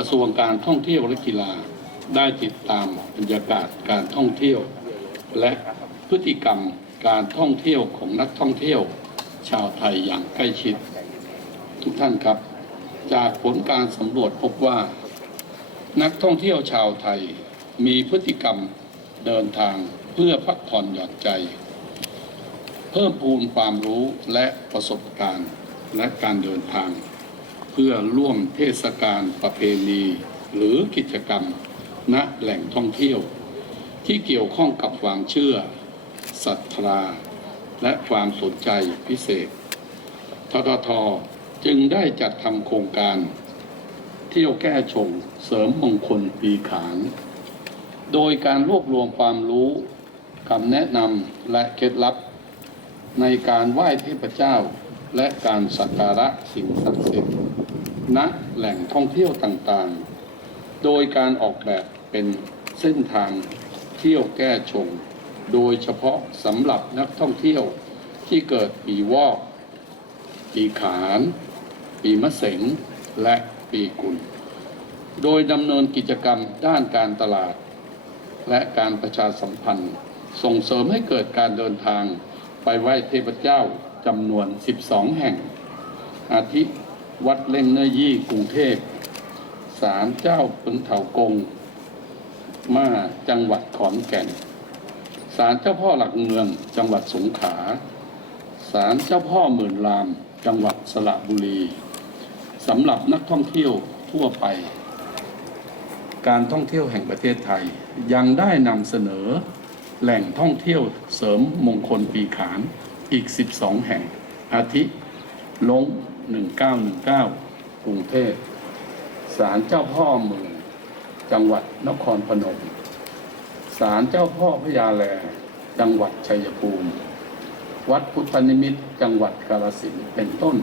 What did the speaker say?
ระทรวงการท่องเที่ยวและกีฬาได้ติดตามบรรยากาศการท่องเที่ยว และพฤติกรรมการท่องเที่ยวของนักท่องเที่ยว ชาวไทยอย่างใกล้ชิด ทุกท่านครับ จากผลการสำรวจพบว่า นักท่องเที่ยวชาวไทยมีพฤติกรรมเดินทางเพื่อพักผ่อนหย่อนใจ เพิ่มพูนความรู้และประสบการณ์และการเดินทาง เพื่อร่วมเทศกาลประเพณี หรือกิจกรรม ณแหล่งท่องเที่ยว ที่เกี่ยวข้องกับความเชื่อศรัทธาและความสนใจพิเศษ ทททจึงได้จัดทำโครงการ เที่ยวแก้ชงเสริมมงคลปีขาน โดยการรวบรวมความรู้คำแนะนำและเคล็ดลับ ในการไหว้เทพเจ้าและการสักการะสิ่งศักดิ์สิทธิ์ ณแหล่งท่องเที่ยวต่างๆ โดยการออกแบบเป็นเส้นทางเที่ยวแก้ชง โดยเฉพาะสำหรับนักท่องเที่ยวที่เกิดปีวอก ปีขาน ปีมะเสง และปีกุล โดยดำเนินกิจกรรมด้านการตลาด และการประชาสัมพันธ์ ส่งเสริมให้เกิดการเดินทางไปไหว้เทพเจ้าจำนวน 12 แห่ง อาทิ วัดเล่งเนื้อยี่กรุงเทพศาลเจ้าปึงเถากง มาจังหวัดขอนแก่นศาลเจ้าพ่อหลักเมืองจังหวัดสงขลาศาลเจ้าพ่อหมื่นลามจังหวัดสระบุรีสำหรับนักท่องเที่ยวทั่วไป การท่องเที่ยวแห่งประเทศไทย ยังได้นำเสนอแหล่งท่องเที่ยวเสริมมงคลปีขานอีก 12 แห่ง อาทิลง 1919 กรุงเทพศาลเจ้าพ่อเมืองจังหวัดนครพนมศาลเจ้าพ่อพญาแล จังหวัดชัยภูมิ วัดพุทธนิมิตรจังหวัดกาลสินเป็นต้น